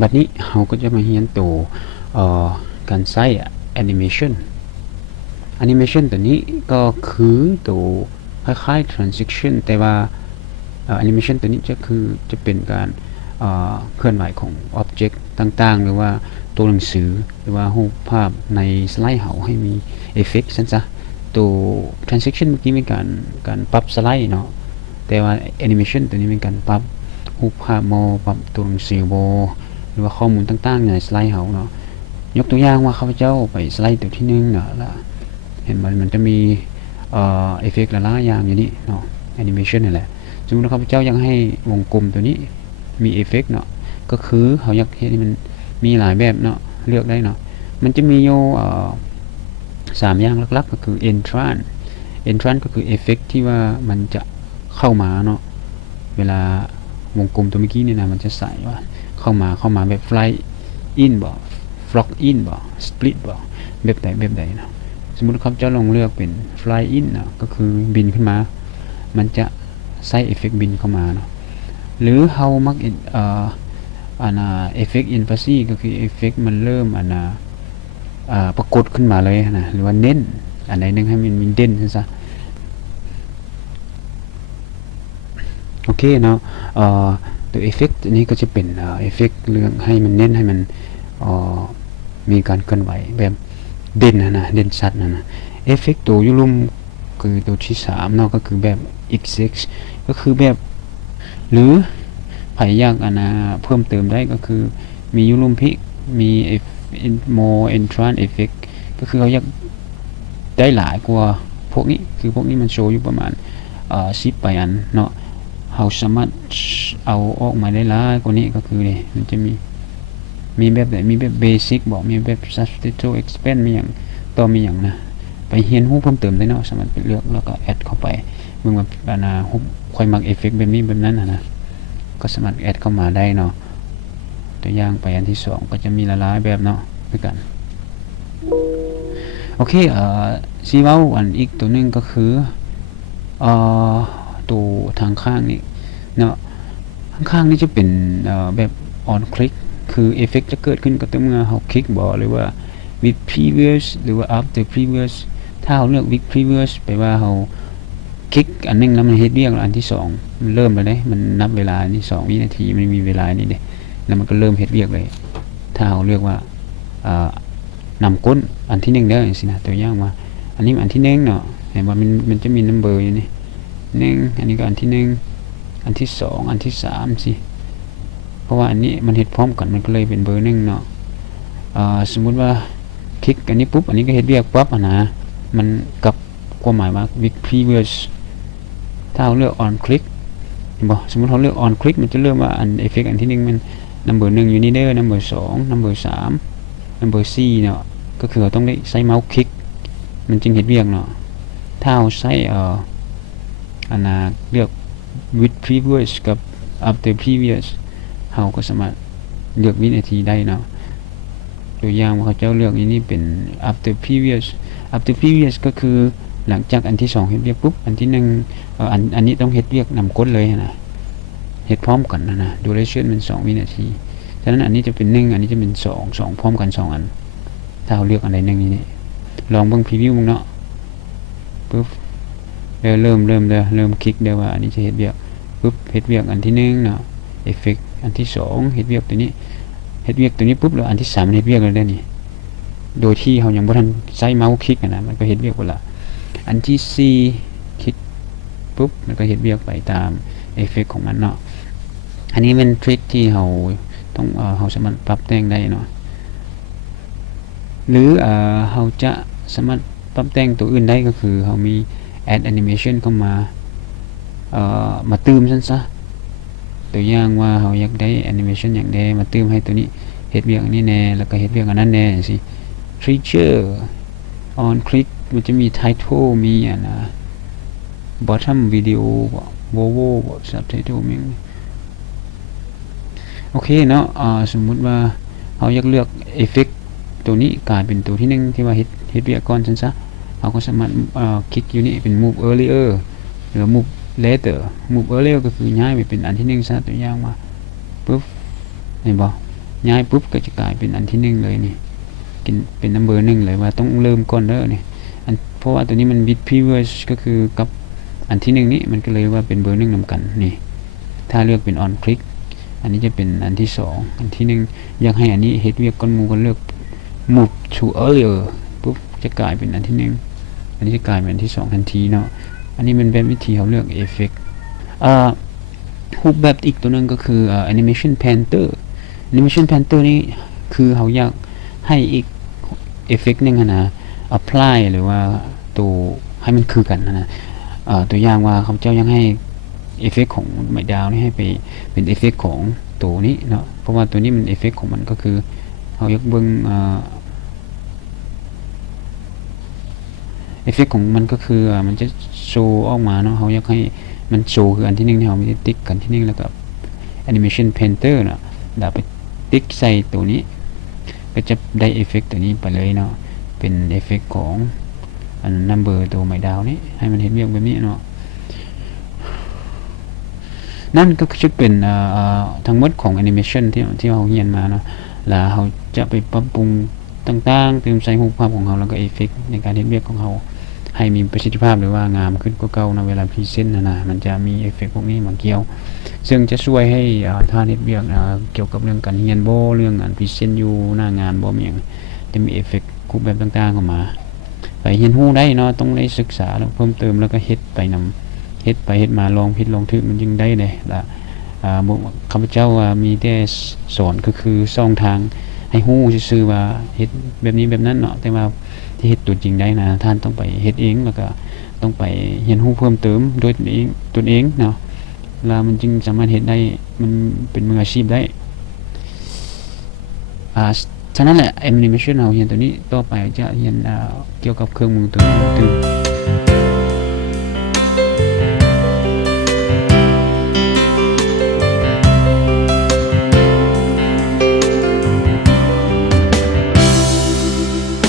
บัดนี้เราก็จะมาเรียนตัวการใช้ animation animation ตัวนี้ก็คือตัวคล้ายๆ transition แต่ว่าanimation ตัวนี้จะเป็นการเคลื่อนไหวของ object ต่างๆหรือว่าตัวหนังสือหรือว่ารูปภาพในสไลด์เขาให้มีเอฟเฟกต์ซะตัว transition เมื่อกี้เป็นการปรับสไลด์เนาะแต่ว่า animation ตัวนี้เป็นการปรับรูปภาพโมปรับตัวหนังสือโมหรือว่าข้อมูลต่างๆในสไลด์เขาเนาะยกตัวอย่างว่าข้าพเจ้าไปสไลด์ตัวที่1เนาะแล้วเห็นมันจะมีเอฟเฟกต์หลายอย่างอยู่นี่เนาะ animation นี่แหละสมมติว่าข้าพเจ้าอยากให้วงกลมตัวนี้มีเอฟเฟกต์เนาะก็คือเขาอยากให้มันมีหลายแบบเนาะเลือกได้เนาะมันจะมีอยู่3อย่างหลักๆก็คือ entrance ก็คือเอฟเฟกต์ที่ว่ามันจะเข้ามาเนาะเวลาวงกลมตัวเมื่อกี้เนี่ยนะมันจะใส่ว่าเข้ามาแบบ fly in บ่ flock in บ่ split บ่แบบใดเนาะสมมุติครับเจ้าลองเลือกเป็น fly in เนาะก็คือบินขึ้นมามันจะใส่เอฟเฟกต์บินเข้ามาเนาะหรือ how มักเอฟเฟกต์ emphasis ก็คือเอฟเฟกต์มันเริ่มปรากฏขึ้นมาเลยนะหรือว่าเน้นอันไหนนึงให้มันมีเด่นซะโอเคเนาะตัวเอฟเฟกต์นี้ก็จะเป็นเอฟเฟกต์เรื่องให้มันเน้นให้มันมีการเคลื่อนไหวแบบเด่นนะเด่นชัดนะเอฟเฟกต์ตัวยุลุ่มคือตัวที่3เนาะก็คือแบบ XX ก็คือแบบหรือไผอยากเพิ่มเติมได้ก็คือมียุลุ่มพิกมี more entrance effect ก็คือเขาอยากได้หลายกว่าพวกนี้คือพวกนี้มันโชว์อยู่ประมาณ10ไปอันเนาะเราสามารถเอาออกมาได้หลายกว่านี้ก็คือนี่มันจะมีแบบไหนมีแบบ basic บอกมีแบบ substitute expand มีอย่างต่อมีอย่างนะไปเรียนรู้เพิ่มเติมได้เนาะสามารถไปเลือกแล้วก็แอดเข้าไปเมื่อแบบค่อยมักเอฟเฟกต์แบบนี้แบบนั้นนะก็สามารถแอดเข้ามาได้เนาะตัวอย่างไปอันที่2ก็จะมีหลายแบบเนาะด้วยกันโอเคซีเว้าอันอีกตัวนึงก็คือตัวทางข้างนี่เนาะข้างๆนี่จะเป็นแบบ on click คือเอฟเฟกต์จะเกิดขึ้นก็ต่อเมื่อเราคลิกบ่หรือว่า with previous หรือว่า after previous ถ้าเราเลือก with previous แปลว่าเราคลิกอันนึงแล้วมันเฮ็ดเรียกอันที่2มันเริ่มแล้วเด้มันนับเวลานี่2วินาทีมันมีเวลานี่เด้แล้วมันก็เริ่มเฮ็ดเรียกเลยถ้าเราเลือกว่านำก้นอันที่1เด้อจังซี่นะตัวอย่างว่าอันนี้อันที่1เนาะเห็นว่ามันจะมีนัมเบอร์อยู่นี่1อันนี้ก็อันที่1อันที่2อันที่3สิเพราะว่าอันนี้มันเฮ็ดพร้อมกันมันก็เลยเป็นเบอร์1เนาะสมมุติว่าคลิกอันนี้ปุ๊บอันนี้ก็เฮ็ดเรียกปั๊บนะมันกับความหมายว่า with previous ถ้าเราเลือก on click บ่สมมุติเราเลือก on click มันจะเริ่มว่าอันเอฟเฟกต์อันที่1มันนัมเบอร์1อยู่นี่เด้อนัมเบอร์2นัมเบอร์3นัมเบอร์4เนาะก็คือเราต้องได้ใช้เมาส์คลิกมันจึงเฮ็ดเรียกเนาะถ้าเราใช้เลือก with previous กับ after previous เราก็สามารถเลือกวินาทีได้เนาะตัวอย่างว่าเขาเจ้าเลือกนี้เป็น after previous ก็คือหลังจากอันที่2เฮ็ดเรียกปุ๊บอันที่1อันนี้ต้องเฮ็ดเรียกนำกดเลยนะเฮ็ดพร้อมกันนะ duration มัน2วินาทีฉะนั้นอันนี้จะเป็น1อันนี้จะเป็น2พร้อมกัน2อันถ้าเราเลือกอันใด1นี่ลองเบิ่งพรีวิวมึงเนาะปุ๊บเริ่มคลิกเด้อว่าอันนี้จะเฮ็ดเรียกปุ๊บเฮ็ดเรียกอันที่1เนาะเอฟเฟกต์อันที่2เฮ็ดเรียกตัวนี้เฮ็ดเรียกตัวนี้ปุ๊บแล้วอันที่3เฮ็ดเรียกเลยได้นี่โดยที่เรายังบ่ทันใช้เมาส์คลิกนะมันก็เฮ็ดเรียกหมดละอันที่4คลิกปุ๊บมันก็เฮ็ดเรียกไปตามเอฟเฟกต์ของมันเนาะอันนี้เป็นทริคที่เราต้องเราสามารถปรับแต่งได้เนาะหรือเราจะสามารถปรับแต่งตัวอื่นได้ก็คือเรามี add animation เข้ามาเติมซั่นซะตัวอย่างว่าเราอยากได้ animation อย่างใดมาเติมให้ตัวนี้เฮ็ดเวียกนี้แน่แล้วก็เฮ็ดเวียกอันนั้นแน่สิ feature on click มันจะมี title มีbottom video vovo subtitle มีโอเคเนาะสมมุติว่าเราอยากเลือกเอฟเฟกต์ตัวนี้กลายเป็นตัวที่1ที่ว่าเฮ็ดเวียกก่อนซั่นซะเราก็สามารถคลิกอยู่นี่เป็น move earlier หรือ move later move earlier ก็คือย้ายไปเป็นอันที่1ซะตัวอย่างมาปุ๊บเห็นบ่ ย้ายปุ๊บก็จะกลายเป็นอันที่1เลยนี่กินเป็น number 1เลยว่าต้องเริ่มก่อนเด้อนี่อันเพราะว่าตัวนี้มัน with previous ก็คือกับอันที่1นี้มันก็เลยว่าเป็นเบอร์1นำกันนี่ถ้าเลือกเป็น on click อันนี้จะเป็นอันที่2อันที่1อยากให้อันนี้เฮ็ดเวียกก่อนหมู่ก็เลือก move to earlier ปุ๊บจะกลายเป็นอันที่1อันนี้จะกลายเป็นอันที่2ทันทีเนาะอันนี้มันเป็นวิธีเขาเลือก effect รูปแบบอีกตัวนึงก็คือanimation painter animation painter นี่คือเขาอยากให้อีก effect นึงนะ apply หรือว่าตัวให้มันคือกันนะตัวอย่างว่าเขาเจ้ายังให้เอฟเฟกต์ของไม้ดาวนี่ให้ไปเป็นเอฟเฟกต์ของตัวนี้เนาะเพราะว่าตัวนี้มันเอฟเฟกต์ของมันก็คือเขายกเบิ้งเอฟเฟกต์ของมันก็คือมันจะโชว์ออกมาเนาะเขาอยากให้มันโชว์คืออันที่1ที่เขาไม่ได้ติ๊กกันที่1แล้วกับ animation painter เนาะดาไปติ๊กใส่ตัวนี้ก็จะได้เอฟเฟกต์ตัวนี้ไปเลยเนาะเป็นเอฟเฟกต์ของอัน number ตัวไม้ดาวนี่ให้มันเห็นเรียงแบบนี้เนาะนั่นก็จะเป็นทั้งหมดของแอนิเมชันที่เราเรียนมาเนาะแล้วเราจะไปปรับปรุงต่างๆเติมใส่รูปภาพของเราแล้วก็เอฟเฟกต์ในการเฮ็ดเวียกของเราให้มีประสิทธิภาพหรือว่างามขึ้นกว่าเก่าในเวลาพรีเซนต์นะมันจะมีเอฟเฟกต์พวกนี้มาเกี่ยวซึ่งจะช่วยให้ท่านเฮ็ดเวียกเกี่ยวกับเรื่องการเรียนบ่เรื่องพรีเซนต์อยู่หน้างานบ่มีหยังจะมีเอฟเฟกต์รูปแบบต่างๆเข้ามาไปเรียนรู้ได้เนาะต้องได้ศึกษาแล้วเพิ่มเติมแล้วก็เฮ็ดไปนำเฮ็ดไปเฮ็ดมาลองผิดลองถูกมันจึงได้เลยล่ะข้าพเจ้ามีแต่สอนก็คือช่องทางให้ฮู้ซื่อๆว่าเฮ็ดแบบนี้แบบนั้นเนาะแต่ว่าที่เฮ็ดตัวจริงได้นะท่านต้องไปเฮ็ดเองแล้วก็ต้องไปเรียนรู้เพิ่มเติมโดยตนเองเนาะแล้วมันจึงสามารถเฮ็ดได้มันเป็นมืออาชีพได้ฉะนั้นแหละแอนิเมชันเราเรียนตัวนี้ต่อไปจะเรียนเกี่ยวกับเครื่องมือตัวนี้